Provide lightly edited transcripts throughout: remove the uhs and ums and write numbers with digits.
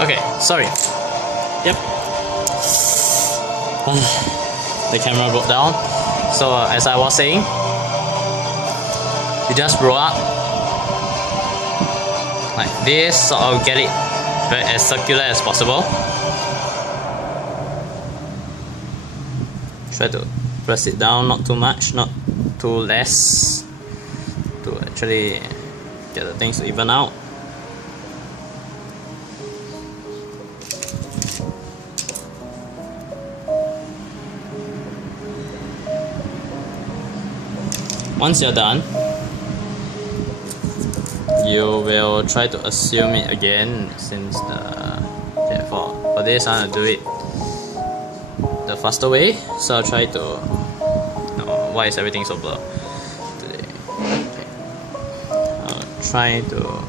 Okay, sorry. Yep. The camera broke down. So as I was saying, you just roll up like this, so I'll get it as circular as possible. Try to press it down, not too much, not too less, to actually get the things to even out. Once you're done, you will try to assume it again, since for this I want to do it the faster way, so I'll try to why is everything so blurred today? Okay. I'll try to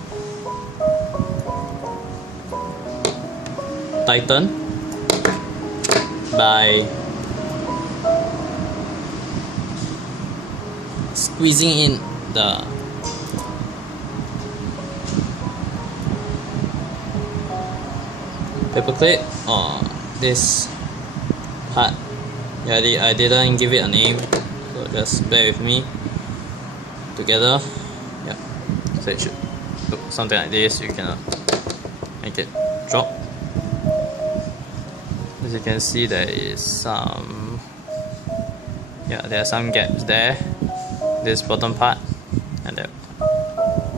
tighten by squeezing in the paper clip or this part. Yeah, I didn't give it a name, so just bear with me. Together, yeah. So it should look something like this. You cannot make it drop. As you can see, there is some, yeah, there are some gaps there. This bottom part and the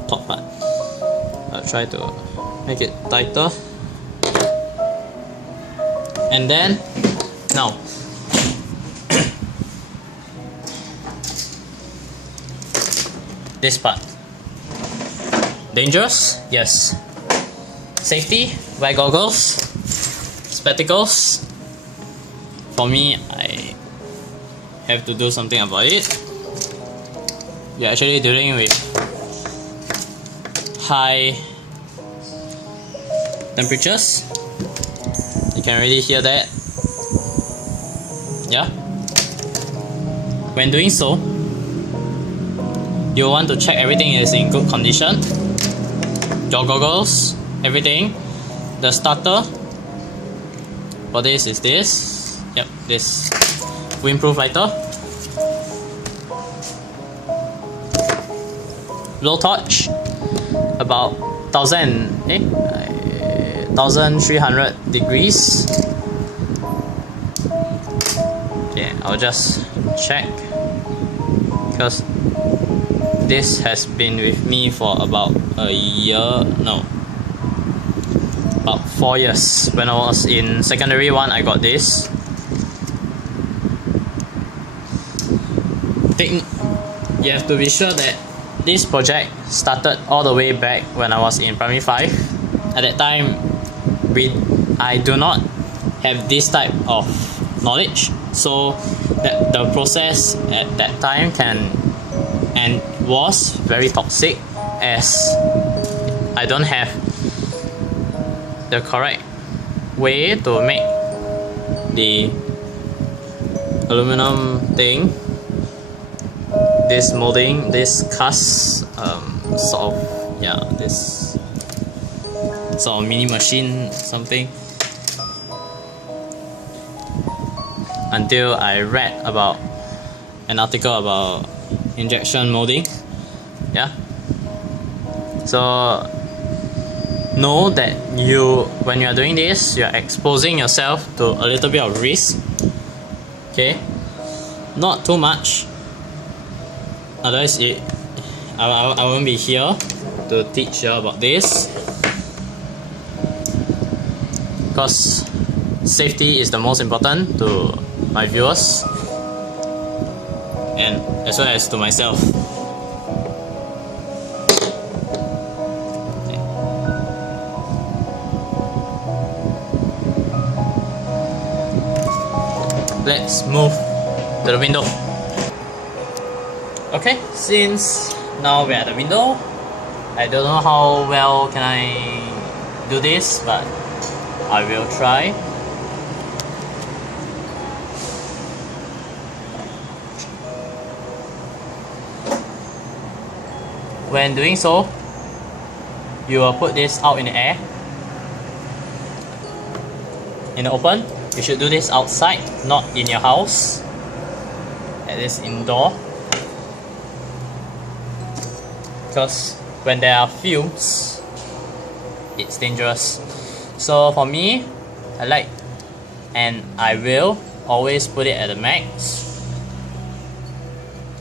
top part. I'll try to make it tighter. And then, now, this part. Dangerous? Yes. Safety? Wear goggles, spectacles. For me, I have to do something about it. You're actually dealing with high temperatures. You can really hear that. Yeah. When doing so, you want to check everything is in good condition. Your goggles, everything. The starter for this is this. Yep, this windproof lighter. Blowtorch, about 1300 degrees. Okay, I'll just check, because this has been with me for about a year, no, about 4 years. When I was in secondary 1, I got this. You have to be sure that this project started all the way back when I was in primary 5. At that time, I do not have this type of knowledge, so that the process at that time was very toxic, as I don't have the correct way to make the aluminum thing, this molding, this cast sort of, yeah, this sort of mini machine something, until I read about an article about injection molding. Yeah, so know that when you are doing this, you are exposing yourself to a little bit of risk. Okay, not too much, otherwise I won't be here to teach you about this, because safety is the most important to my viewers and as well as to myself. Okay. Let's move to the window. Okay, since now we're at the window, I don't know how well can I do this, but I will try. When doing so, you will put this out in the air in the open. You should do this outside, not in your house. At least indoor. Because when there are fumes, it's dangerous. So for me, I like and I will always put it at the max.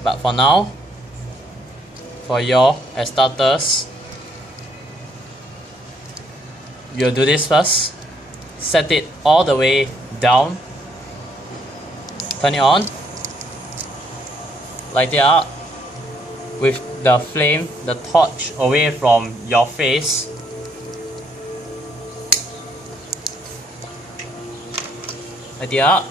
But for now, for your as starters, you'll do this first. Set it all the way down. Turn it on. Light it up with the flame, the torch away from your face. Light it up.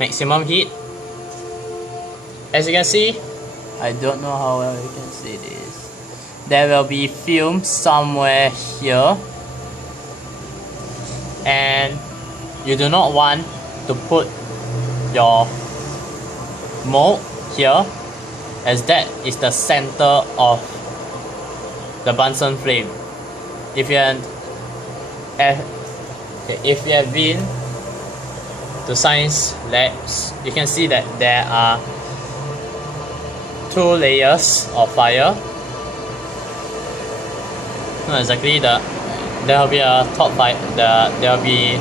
Maximum heat. As you can see, I don't know how well you can see this. There will be fumes somewhere here, and you do not want to put your mold here, as that is the center of the Bunsen flame. If you have been to science labs, you can see that there are 2 layers of fire. Not exactly there will be a top fire. There will be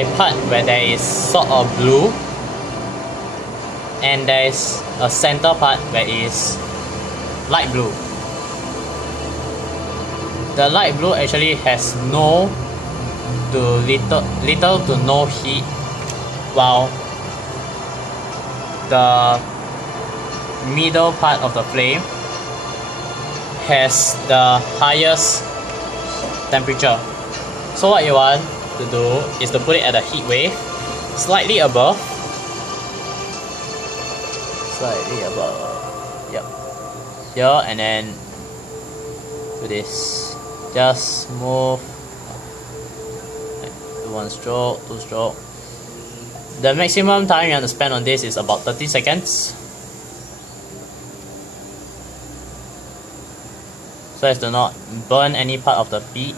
a part where there is sort of blue, and there is a center part where is light blue. The light blue actually has little to no heat, while the middle part of the flame has the highest temperature. So what you want to do is to put it at a heat wave slightly above. Yep. Here, and then do this. Just move. Like 1 stroke, 2 stroke. The maximum time you have to spend on this is about 30 seconds. So as to not burn any part of the feet.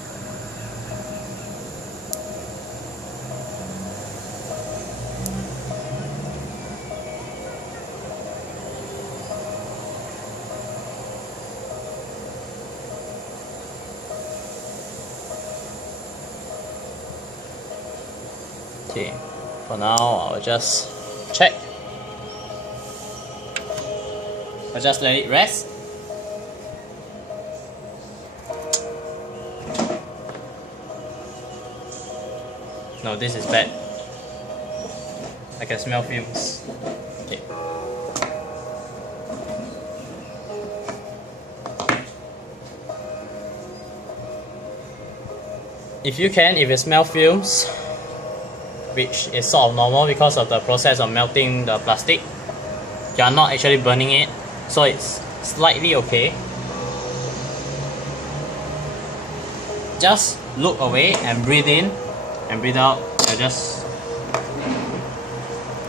Okay, for now I'll just check. I'll just let it rest. No, this is bad. I can smell fumes. Okay. If you smell fumes, which is sort of normal because of the process of melting the plastic, you are not actually burning it, so it's slightly okay. Just look away and breathe in and breathe out, and just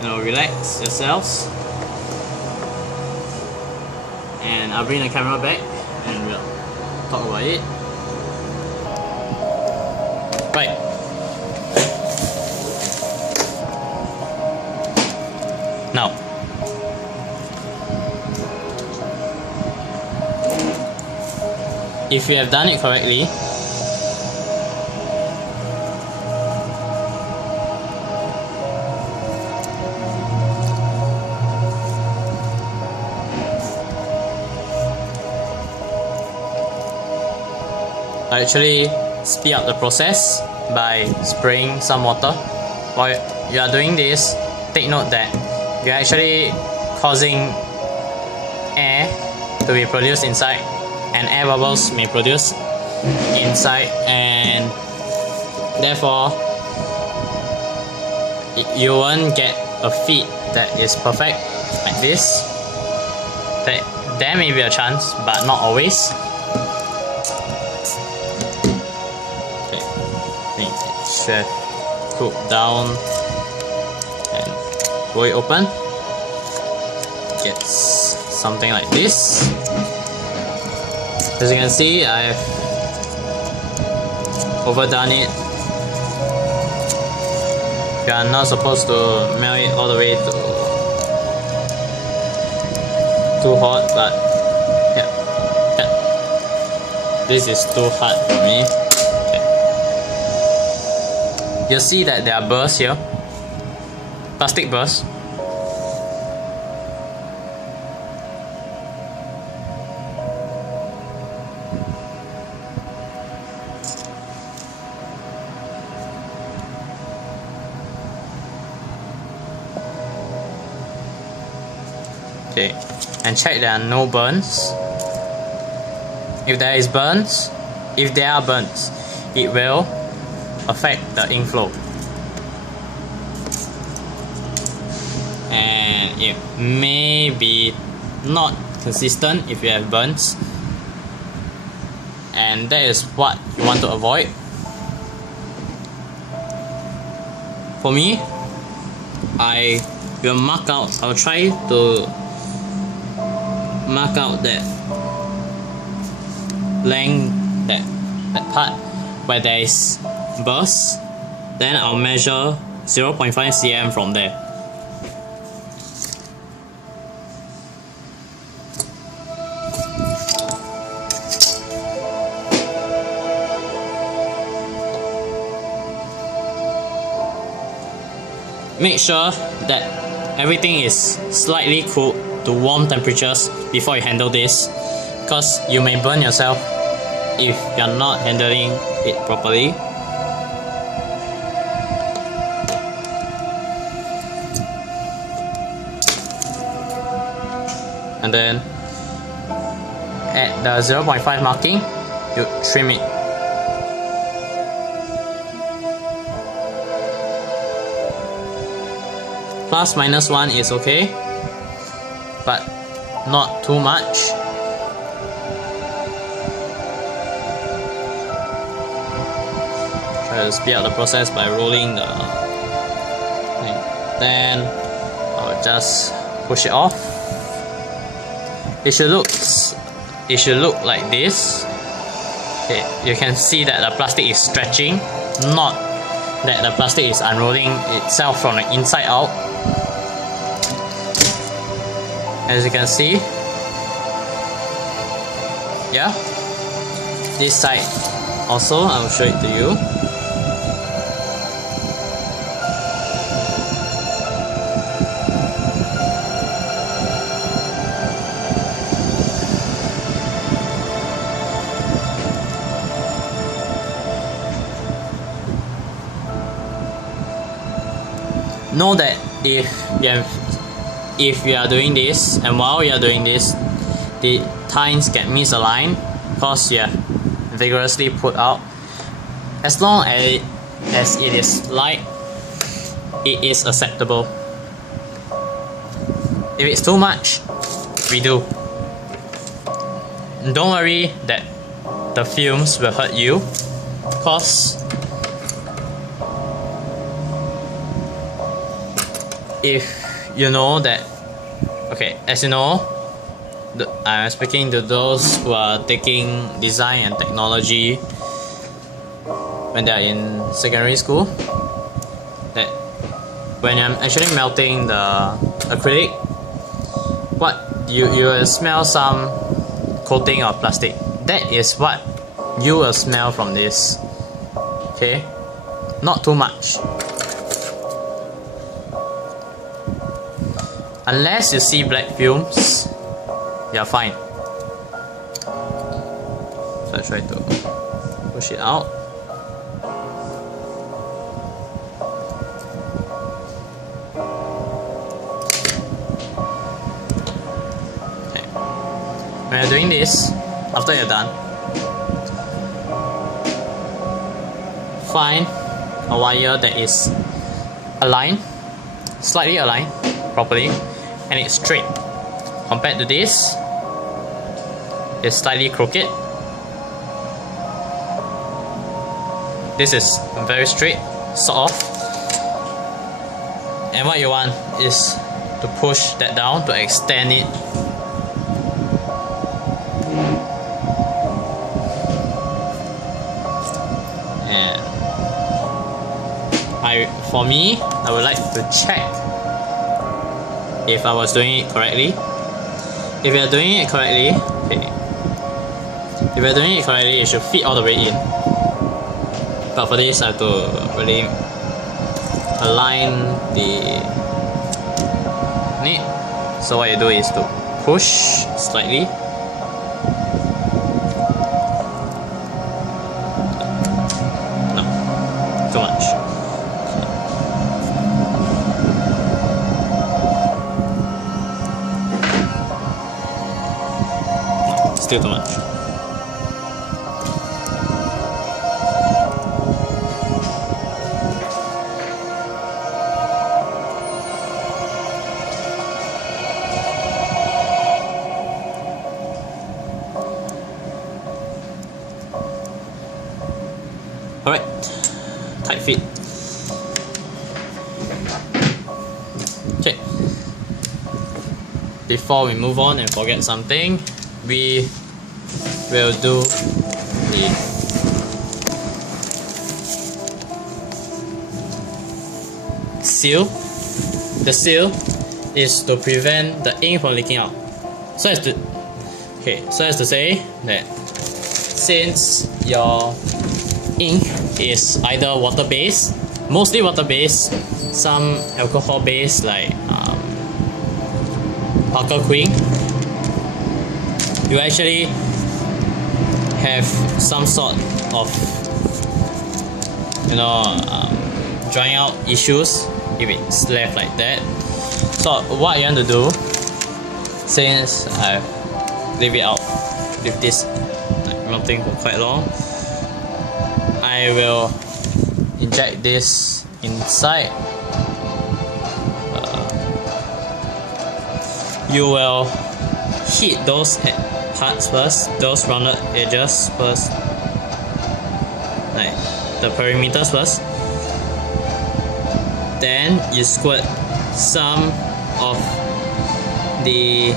relax yourselves. And I'll bring the camera back and we'll talk about it. Right. Now, if you have done it correctly, I actually speed up the process by spraying some water. While you are doing this, take note that you're actually causing air to be produced inside, and air bubbles may produce inside, and therefore you won't get a feed that is perfect like this. There may be a chance, but not always. Okay, it should cool down and roll it open. Gets something like this. As you can see, I've overdone it. You are not supposed to melt it all the way to too hot, but yeah. This is too hard for me. Okay. You see that there are burrs here, plastic burrs. Okay, and check there are no burns. If there are burns, it will affect the ink flow, and it may be not consistent if you have burns, and that is what you want to avoid. For me, I will try to mark out that length, that part where there is burst, then I'll measure 0.5 cm from there. Make sure that everything is slightly cooled to warm temperatures before you handle this, because you may burn yourself if you're not handling it properly. And then at the 0.5 marking, you trim it. Plus minus 1 is okay, but not too much. Try to speed up the process by rolling the thing. Then I'll just push it off. It should look like this. Okay, you can see that the plastic is stretching, not that the plastic is unrolling itself from the inside out. As you can see, yeah, this side also, I will show it to you. Know that if you are doing this, and while you are doing this, the tines get misaligned because you have vigorously put out. As long as it is light, it is acceptable. If it's too much, redo. Don't worry that the fumes will hurt you, because if you know that, okay, as you know, I'm speaking to those who are taking design and technology when they are in secondary school, that when I'm actually melting the acrylic, what you will smell some coating of plastic. That is what you will smell from this. Okay, not too much. Unless you see black fumes, you're fine. So I try to push it out. Okay. When you're doing this, after you're done, find a wire that is aligned, slightly aligned properly, and it's straight. Compared to this, it's slightly crooked. This is very straight, sort of. And what you want is to push that down to extend it. for me, I would like to check if I was doing it correctly. If you're doing it correctly, okay. If you're doing it correctly, it should fit all the way in. But for this, I have to really align the knit. So what you do is to push slightly. No, too much. No, still too much. Alright, tight fit. Okay. Before we move on and forget something, we will do the seal. The seal is to prevent the ink from leaking out. So as to say that since your ink is either water-based, mostly water-based, some alcohol-based like Parker Queen, you actually have some sort of drying out issues if it's left like that. So what you want to do, since I leave it out with this melting for quite long, I will inject this inside. You will hit those parts first, those rounded edges first, like the perimeters first. Then you squirt some of the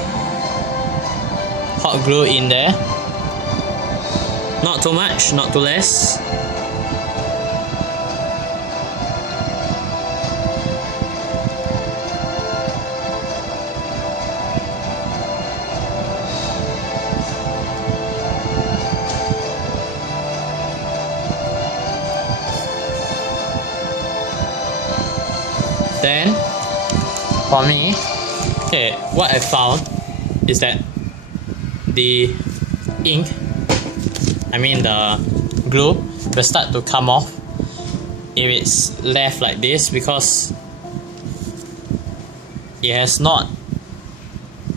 hot glue in there. Not too much, not too less. Then, for me, okay, what I found is that the ink, the glue, will start to come off if it's left like this, because it has not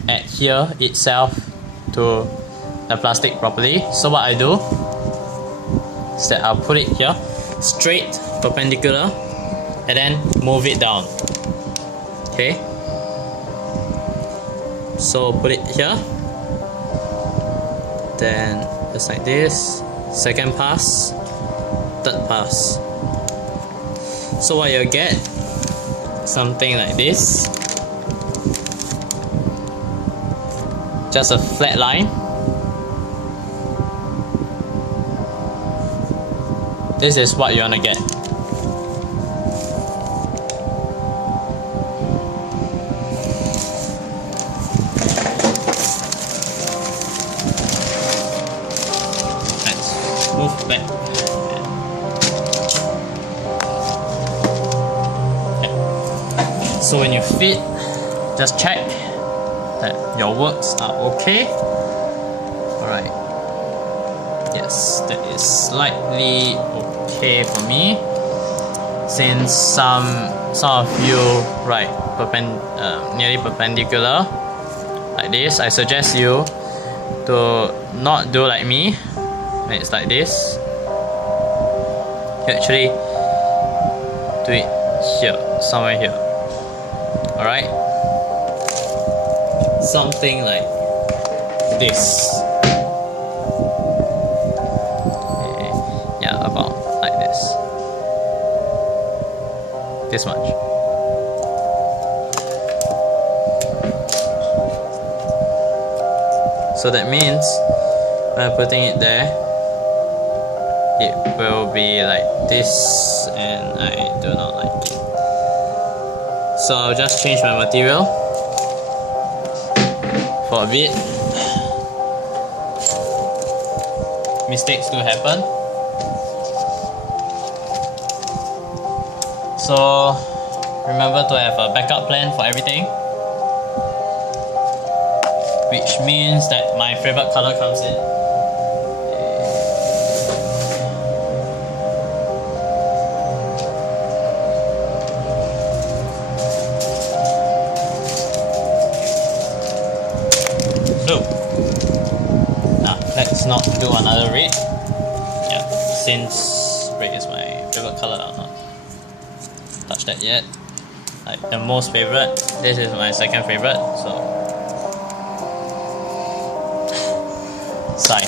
adhered itself to the plastic properly. So what I do is that I'll put it here, straight, perpendicular, and then move it down. Okay, so put it here, then just like this, second pass, third pass. So what you'll get, something like this, just a flat line. This is what you want to get. Move back. Okay. So when you fit, just check that your works are okay. Alright. Yes, that is slightly okay for me. Since some of you write nearly perpendicular like this, I suggest you to not do like me. It's like this. You actually do it here, somewhere here. Alright? Something like this. Okay. Yeah, about like this. This much. So that means when I'm putting it there, it will be like this, and I do not like it. So I'll just change my material for a bit. Mistakes do happen. So remember to have a backup plan for everything, which means that my favorite color comes in. Blue. Now let's not do another red. Yeah, since red is my favorite color, I'll not touch that yet. Like the most favorite. This is my second favorite, so sigh.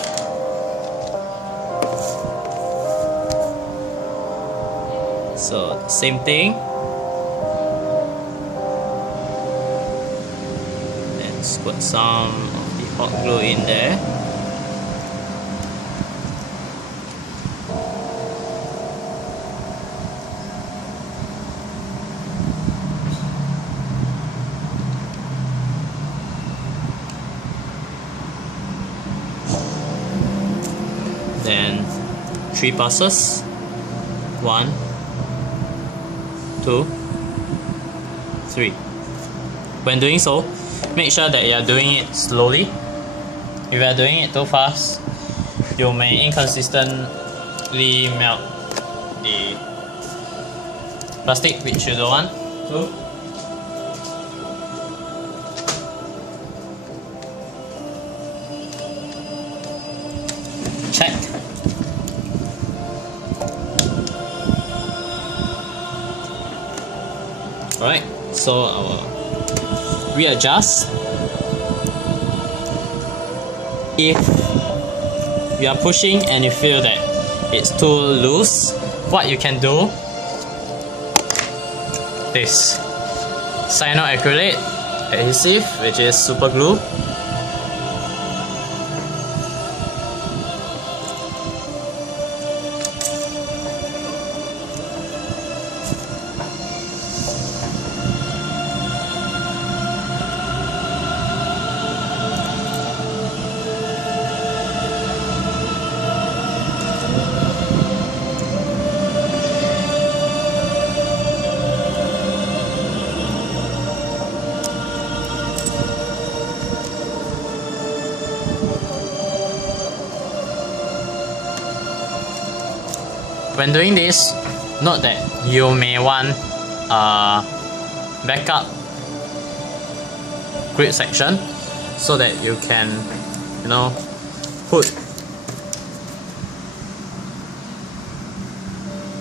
So same thing. Let's put some of the hot glue in there. Then 3 passes. 1, 2, 3. When doing so, make sure that you are doing it slowly. If you are doing it too fast, you may inconsistently melt the plastic, which you don't want to. Check. Alright, so I will readjust. If you are pushing and you feel that it's too loose, what you can do is cyanoacrylate adhesive, which is super glue. When doing this, note that you may want a backup grid section so that you can, put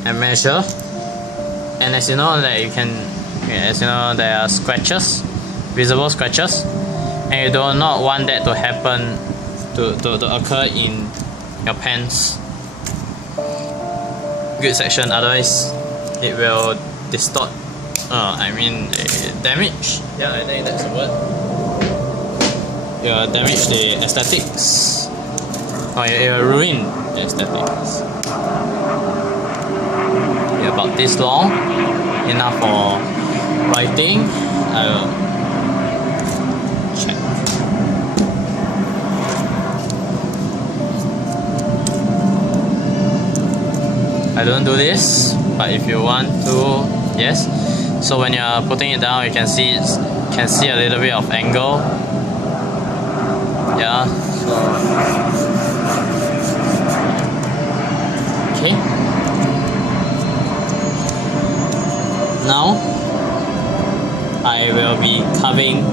and measure. And as you know that there are scratches, visible scratches, and you do not want that to happen to occur in your pens grid section, otherwise it will distort, damage, yeah, I think that's the word. It will damage the aesthetics, or it will ruin the aesthetics. Yeah, about this long, enough for writing. I will check. I don't do this, but if you want to, yes. So when you are putting it down, you can see a little bit of angle. Yeah. So okay. Now I will be carving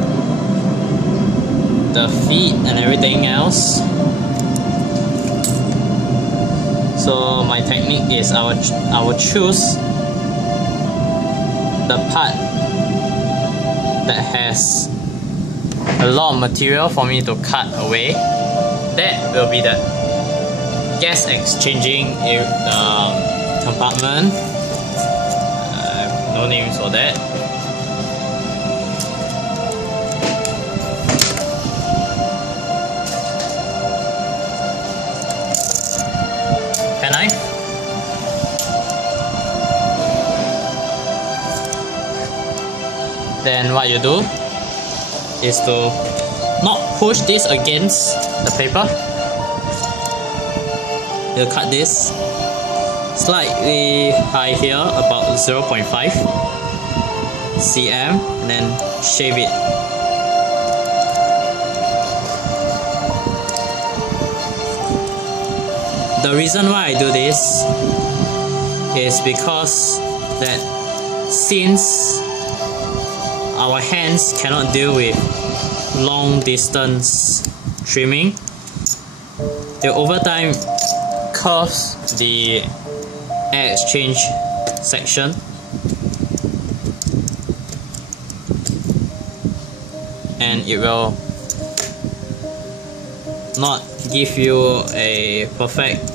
the feet and everything else. So my technique is I will choose the part that has a lot of material for me to cut away. That will be the gas exchanging compartment. I have no names for that. Pen knife. then what you do is to not push this against the paper. You cut this slightly high here, about 0.5 cm, and then shave it. The reason why I do this is because that since our hands cannot deal with long distance trimming, they over time curves the air exchange section, and it will not give you a perfect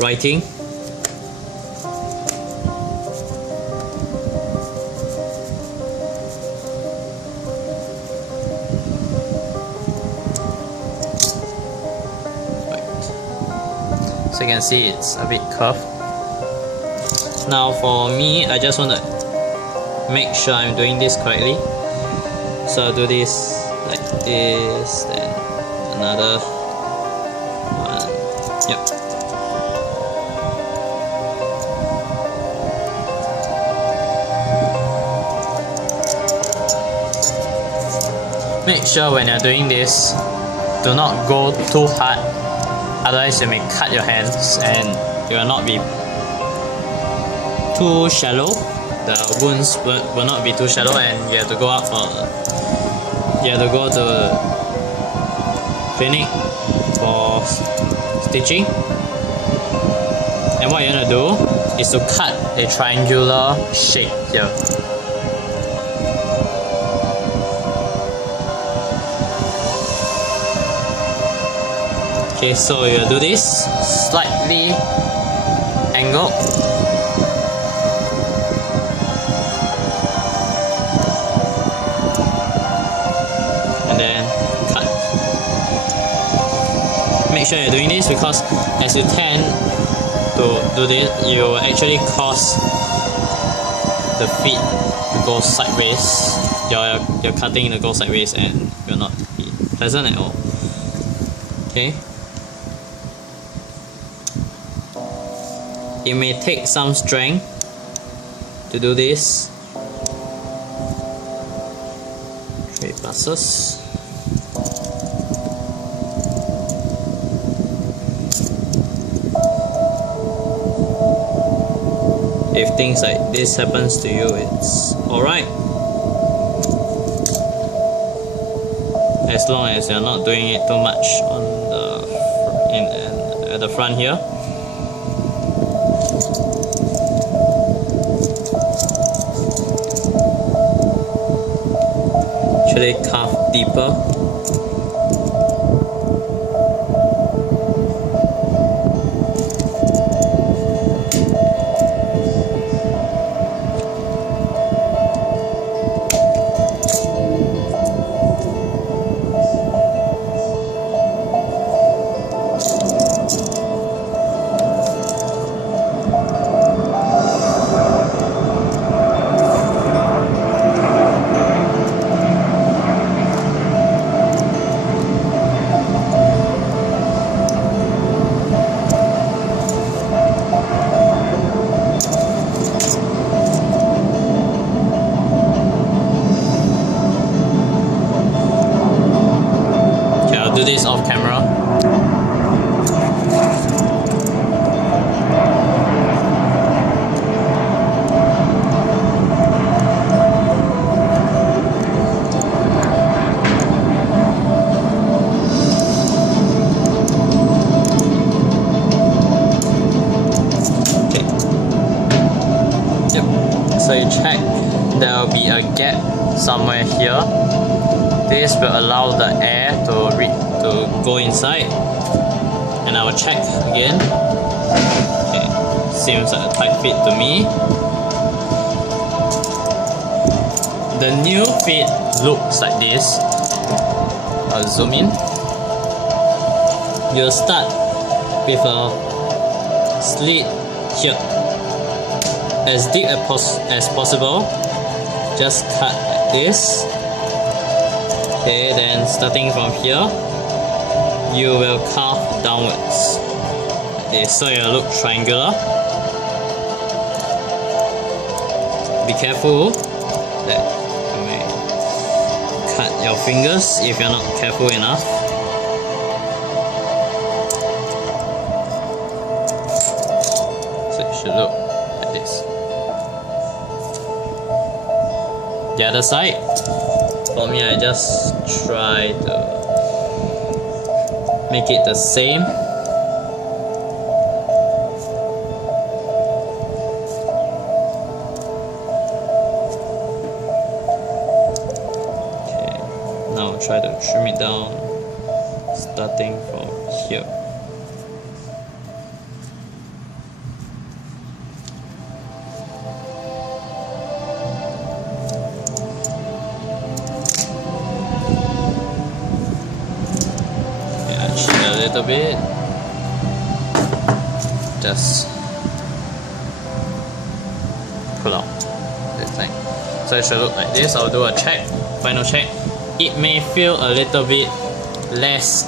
writing. So you can see it's a bit curved. Now for me, I just want to make sure I'm doing this correctly. So I'll do this like this, then another one. Yep. Make sure when you're doing this, do not go too hard, otherwise you may cut your hands and it will not be too shallow. The wounds will not be too shallow, and you have to go up for, you have to go to clinic for stitching. And what you're gonna do is to cut a triangular shape here. Okay, so you do this slightly angled. And then cut. Make sure you're doing this because as you tend to do this, you will actually cause the feet to go sideways. You're cutting to go sideways and will not be pleasant at all. Okay. It may take some strength to do this. 3 passes. If things like this happens to you, it's alright. As long as you're not doing it too much on at the front here. Actually carve deeper. Do this off camera. Okay. Yep. So you check there will be a gap somewhere here. This will allow the air to go inside, and I will check again. Okay, seems like a tight fit to me. The new fit looks like this. I'll zoom in. You'll start with a slit here. as deep as possible. Just cut like this. Okay, then starting from here, you will carve downwards. Like this, so it will look triangular. Be careful that you may cut your fingers if you're not careful enough. So it should look like this. The other side, for me, I just try to make it the same. Okay, now try to trim it down, starting from here. A little bit, just pull out this thing. So it should look like this. I'll do a check, final check. It may feel a little bit less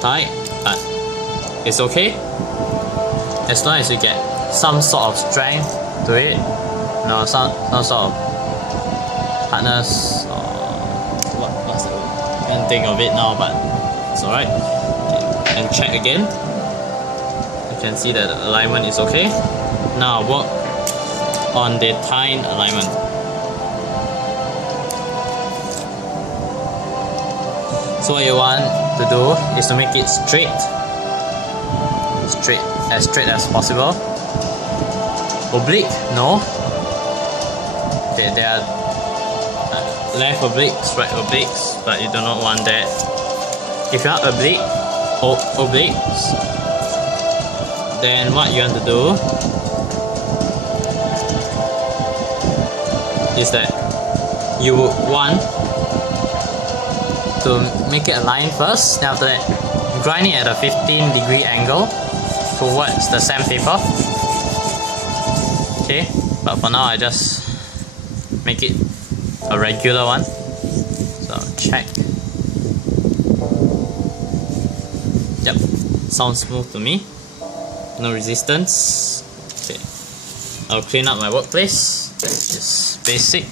tight, but it's okay as long as you get some sort of strength to it. No, some sort of hardness, or what's the word? I can't think of it now, but it's alright. Okay. And check again. You can see that the alignment is okay. Now work on the tine alignment. So what you want to do is to make it straight as possible. Oblique, no. Okay, there are left obliques, right obliques, but you do not want that. If you have obliques, then what you want to do is that you would want to make it align first, then after that grind it at a 15-degree angle towards the sandpaper. Okay, but for now I just make it a regular one. So check. Yep, sounds smooth to me. No resistance. Okay, I'll clean up my workplace. Just basic.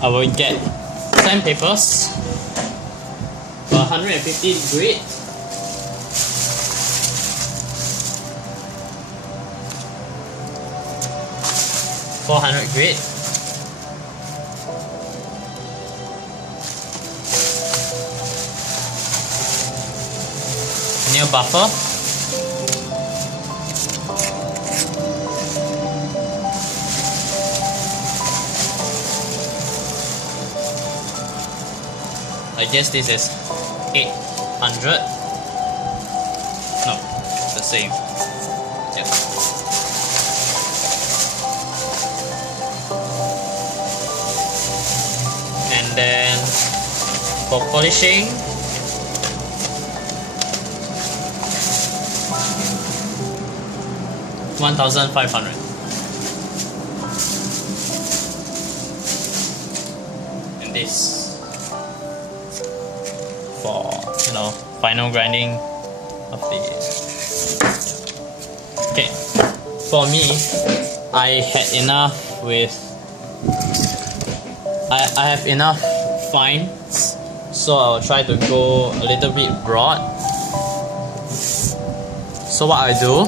I will get sandpapers for 150 grit. $400 grit. Nail buffer. I guess this is 800. No, it's the same. Yep. And then for polishing, $1,500. And this for, you know, final grinding of the. Okay, for me, I had enough with. I have enough fines, so I'll try to go a little bit broad. So what I do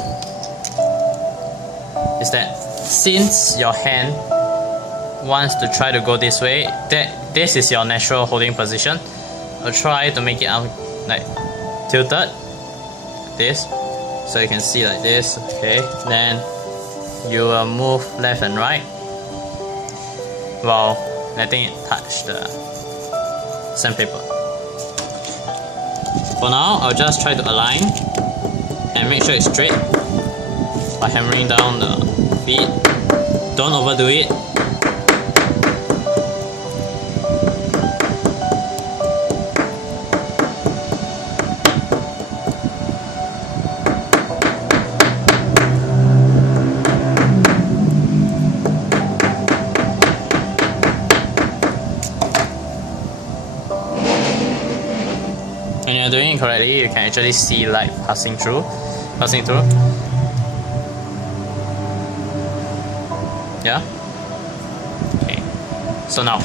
is that since your hand wants to try to go this way, that this is your natural holding position. I'll try to make it like tilted like this, so you can see like this. Okay, then you will move left and right while letting it touch the sandpaper. For now, I'll just try to align and make sure it's straight by hammering down the feet. Don't overdo it. When you're doing it correctly, you can actually see light passing through. Yeah? Okay. So now